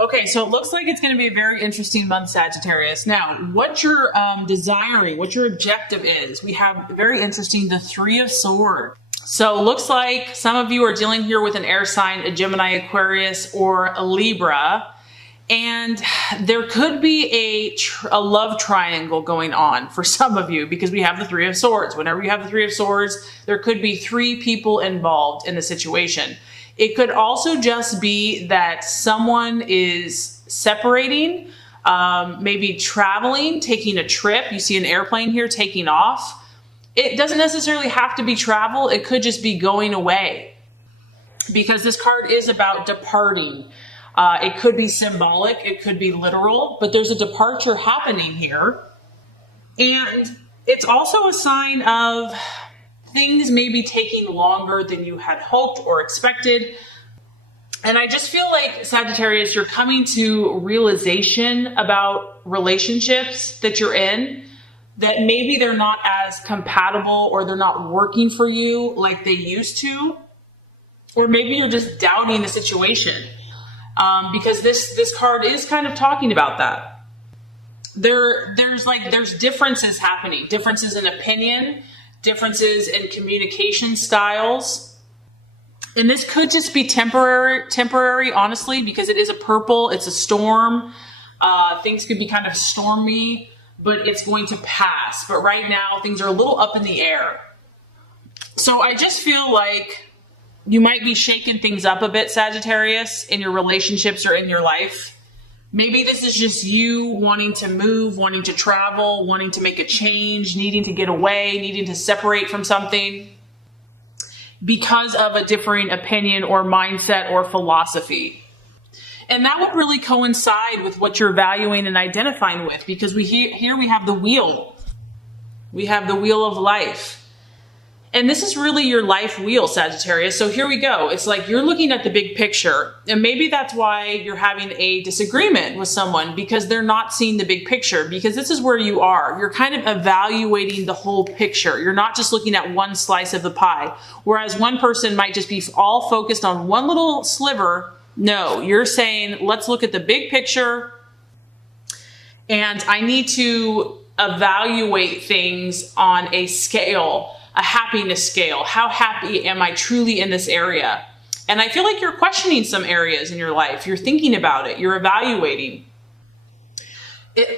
Okay, so it looks like it's going to be a very interesting month, Sagittarius. Now, what you're desiring, what your objective is, we have very interesting, the Three of Swords. So it looks like some of you are dealing here with an air sign, a Gemini, Aquarius, or a Libra. And there could be a love triangle going on for some of you because we have the Three of Swords. Whenever you have the Three of Swords, there could be three people involved in the situation. It could also just be that someone is separating, maybe traveling, taking a trip. You see an airplane here taking off. It doesn't necessarily have to be travel. It could just be going away because this card is about departing. It could be symbolic. It could be literal, but there's a departure happening here. And it's also a sign of things maybe taking longer than you had hoped or expected. And I just feel like, Sagittarius, you're coming to realization about relationships that you're in, that maybe they're not as compatible or they're not working for you like they used to. Or maybe you're just doubting the situation. Because this card is kind of talking about that. There's differences happening, differences in opinion, differences in communication styles. And this could just be temporary, honestly, because it is a purple, it's a storm. Things could be kind of stormy, but it's going to pass. But right now, things are a little up in the air. So I just feel like you might be shaking things up a bit, Sagittarius, in your relationships or in your life. Maybe this is just you wanting to move, wanting to travel, wanting to make a change, needing to get away, needing to separate from something because of a differing opinion or mindset or philosophy. And that would really coincide with what you're valuing and identifying with, because here we have the wheel. We have the wheel of life. And this is really your life wheel, Sagittarius. So here we go. It's like you're looking at the big picture. And maybe that's why you're having a disagreement with someone, because they're not seeing the big picture, because this is where you are. You're kind of evaluating the whole picture. You're not just looking at one slice of the pie. Whereas one person might just be all focused on one little sliver. No, you're saying, let's look at the big picture. And I need to evaluate things on a scale, a happiness scale. How happy am I truly in this area? And I feel like you're questioning some areas in your life. You're thinking about it. You're evaluating.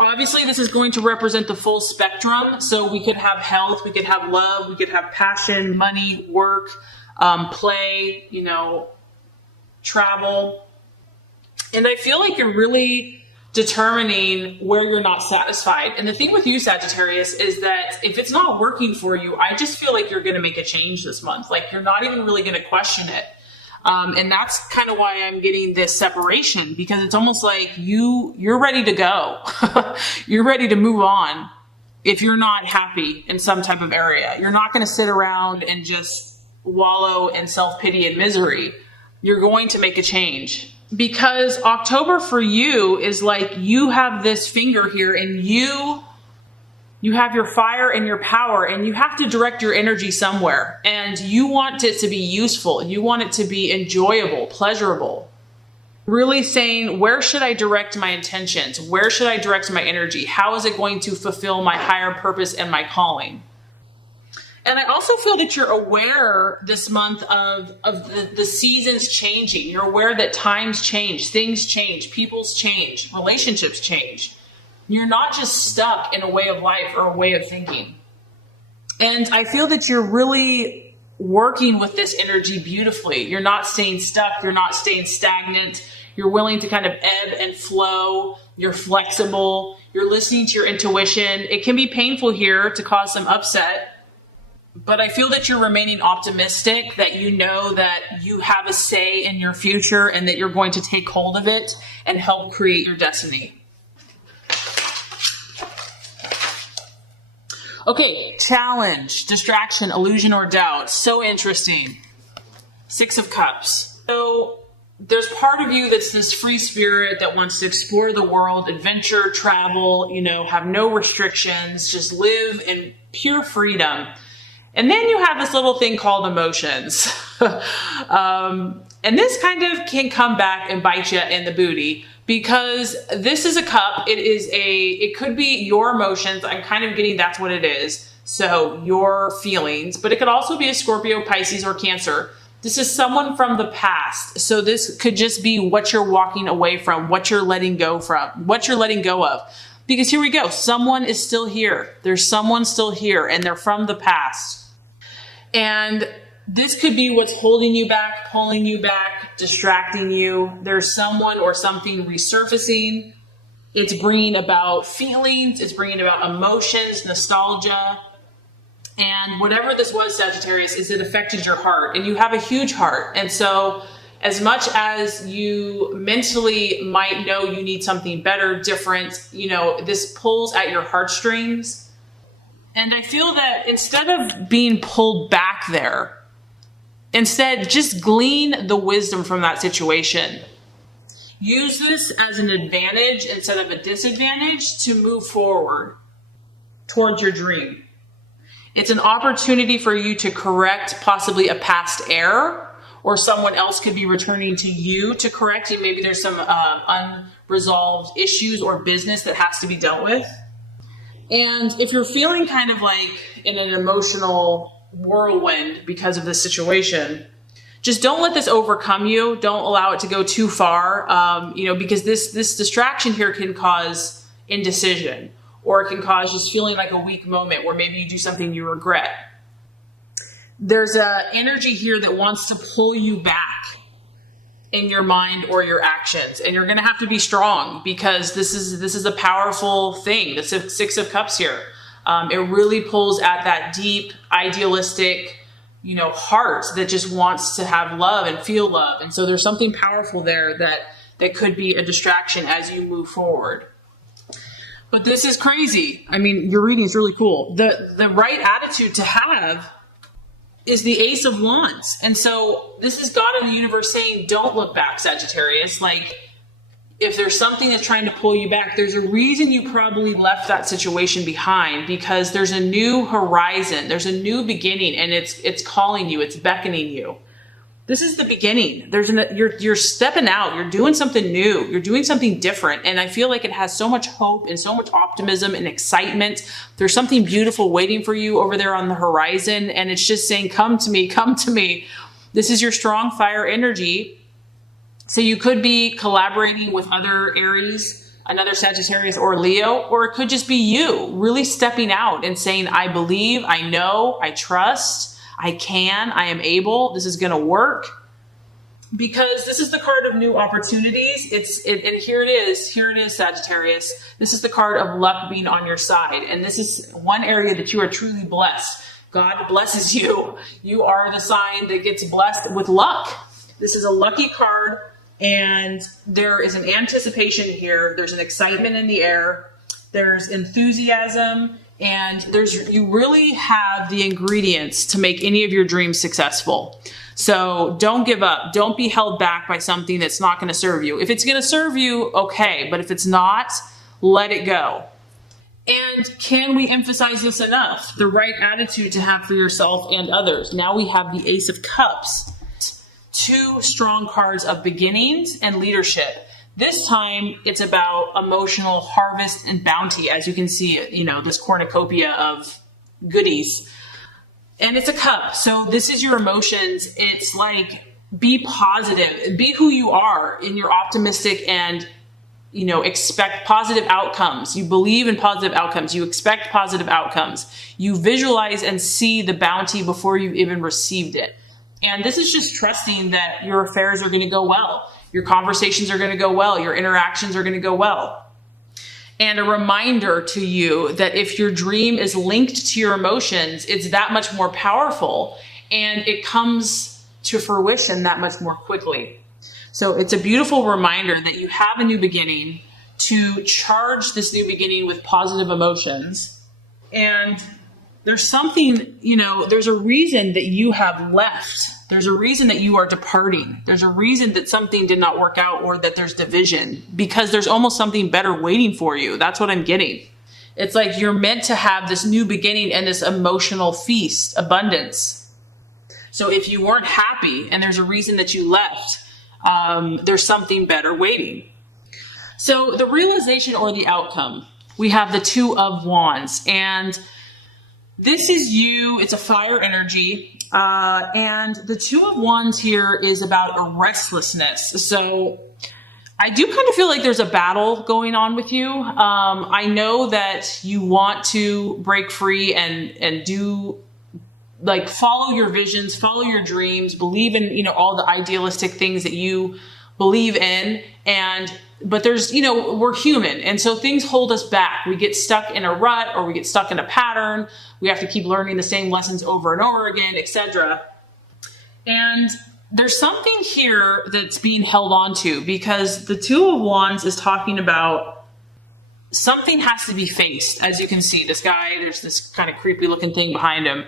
Obviously, this is going to represent the full spectrum. So we could have health, we could have love, we could have passion, money, work, play, travel. And I feel like you're really determining where you're not satisfied. And the thing with you, Sagittarius, is that if it's not working for you, I just feel like you're going to make a change this month. Like you're not even really going to question it. And that's kind of why I'm getting this separation, because it's almost like you're ready to go. You're ready to move on. If you're not happy in some type of area, you're not going to sit around and just wallow in self-pity and misery. You're going to make a change. Because October for you is like you have this finger here and you have your fire and your power, and you have to direct your energy somewhere, and you want it to be useful. You want it to be enjoyable, pleasurable. Really saying, where should I direct my intentions? Where should I direct my energy? How is it going to fulfill my higher purpose and my calling? And I also feel that you're aware this month of the seasons changing. You're aware that times change, things change, people's change, relationships change. You're not just stuck in a way of life or a way of thinking. And I feel that you're really working with this energy beautifully. You're not staying stuck. You're not staying stagnant. You're willing to kind of ebb and flow. You're flexible. You're listening to your intuition. It can be painful here to cause some upset. But I feel that you're remaining optimistic, that you know that you have a say in your future and that you're going to take hold of it and help create your destiny. Okay, challenge, distraction, illusion, or doubt. So interesting. 6 of Cups. So there's part of you that's this free spirit that wants to explore the world, adventure, travel, have no restrictions, just live in pure freedom. And then you have this little thing called emotions. And this kind of can come back and bite you in the booty, because this is a cup. It could be your emotions. I'm kind of getting that's what it is. So your feelings, but it could also be a Scorpio, Pisces, or Cancer. This is someone from the past. So this could just be what you're walking away from, what you're letting go of. Because here we go. Someone is still here. There's someone still here, and they're from the past. And this could be what's holding you back, pulling you back, distracting you. There's someone or something resurfacing. It's bringing about feelings. It's bringing about emotions, nostalgia. And whatever this was, Sagittarius, is it affected your heart. And you have a huge heart. And so as much as you mentally might know you need something better, different, this pulls at your heartstrings. And I feel that instead of being pulled back there, instead just glean the wisdom from that situation. Use this as an advantage instead of a disadvantage to move forward towards your dream. It's an opportunity for you to correct possibly a past error, or someone else could be returning to you to correct you. Maybe there's some unresolved issues or business that has to be dealt with. And if you're feeling kind of like in an emotional whirlwind because of this situation, just don't let this overcome you. Don't allow it to go too far, because this distraction here can cause indecision, or it can cause just feeling like a weak moment where maybe you do something you regret. There's an energy here that wants to pull you back in your mind or your actions. And you're going to have to be strong, because this is a powerful thing. The Six of Cups here. It really pulls at that deep, idealistic, heart that just wants to have love and feel love. And so there's something powerful there that could be a distraction as you move forward. But this is crazy. I mean, your reading is really cool. The right attitude to have is the Ace of Wands. And so this is God in the universe saying, don't look back, Sagittarius. Like, if there's something that's trying to pull you back, there's a reason you probably left that situation behind, because there's a new horizon. There's a new beginning, and it's calling you. It's beckoning you. This is the beginning. You're stepping out. You're doing something new. You're doing something different. And I feel like it has so much hope and so much optimism and excitement. There's something beautiful waiting for you over there on the horizon. And it's just saying, come to me, come to me. This is your strong fire energy. So you could be collaborating with other Aries, another Sagittarius or Leo, or it could just be you really stepping out and saying, I believe, I know, I trust. I can, I am able, this is going to work, because this is the card of new opportunities. And here it is, Sagittarius. This is the card of luck being on your side. And this is one area that you are truly blessed. God blesses you. You are the sign that gets blessed with luck. This is a lucky card, and there is an anticipation here. There's an excitement in the air. There's enthusiasm. And you really have the ingredients to make any of your dreams successful. So don't give up. Don't be held back by something that's not going to serve you. If it's going to serve you, okay. But if it's not, let it go. And can we emphasize this enough? The right attitude to have for yourself and others. Now we have the Ace of Cups. Two strong cards of beginnings and leadership. This time, it's about emotional harvest and bounty, as you can see, this cornucopia of goodies. And it's a cup. So this is your emotions. It's like, be positive. Be who you are in your optimistic and, expect positive outcomes. You believe in positive outcomes. You expect positive outcomes. You visualize and see the bounty before you've even received it. And this is just trusting that your affairs are going to go well. Your conversations are going to go well. Your interactions are going to go well. And a reminder to you that if your dream is linked to your emotions, it's that much more powerful, and it comes to fruition that much more quickly. So it's a beautiful reminder that you have a new beginning, to charge this new beginning with positive emotions. And there's something, there's a reason that you have left. There's a reason that you are departing. There's a reason that something did not work out, or that there's division, because there's almost something better waiting for you. That's what I'm getting. It's like you're meant to have this new beginning and this emotional feast, abundance. So if you weren't happy and there's a reason that you left, There's something better waiting. So the realization or the outcome, we have the Two of Wands, and this is you. It's a fire energy. And the Two of Wands here is about a restlessness. So I do kind of feel like there's a battle going on with you. I know that you want to break free and do, like, follow your visions, follow your dreams, believe in, all the idealistic things that you believe in. But there's, we're human. And so things hold us back. We get stuck in a rut, or we get stuck in a pattern. We have to keep learning the same lessons over and over again, etc. And there's something here that's being held on to, because the Two of Wands is talking about something has to be faced. As you can see, this guy, there's this kind of creepy looking thing behind him.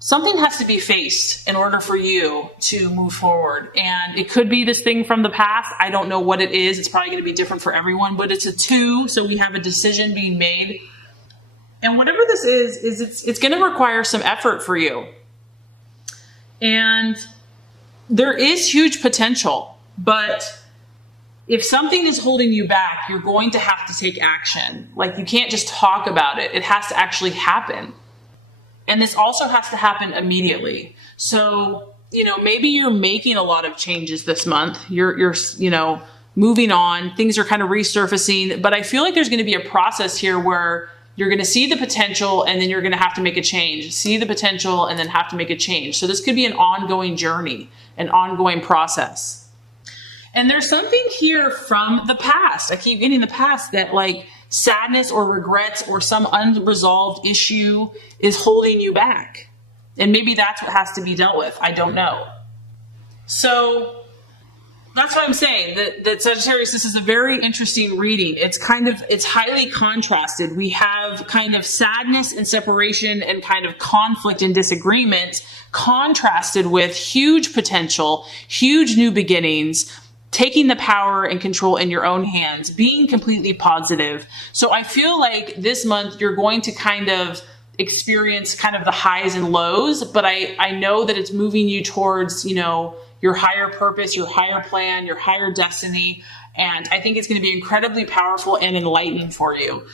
Something has to be faced in order for you to move forward. And it could be this thing from the past. I don't know what it is. It's probably going to be different for everyone, but it's a two. So we have a decision being made. And whatever this is it's going to require some effort for you. And there is huge potential, but if something is holding you back, you're going to have to take action. Like, you can't just talk about it. It has to actually happen. And this also has to happen immediately. So, maybe you're making a lot of changes this month. You're moving on. Things are kind of resurfacing. But I feel like there's going to be a process here where you're going to see the potential, and then you're going to have to make a change. See the potential, and then have to make a change. So this could be an ongoing journey, an ongoing process. And there's something here from the past. I keep getting the past, that like sadness or regrets or some unresolved issue is holding you back. And maybe that's what has to be dealt with. I don't know. So that's what I'm saying, that Sagittarius, this is a very interesting reading. It's highly contrasted. We have kind of sadness and separation and kind of conflict and disagreement contrasted with huge potential, huge new beginnings, taking the power and control in your own hands, being completely positive. So I feel like this month you're going to kind of experience kind of the highs and lows, but I know that it's moving you towards, your higher purpose, your higher plan, your higher destiny. And I think it's going to be incredibly powerful and enlightening for you.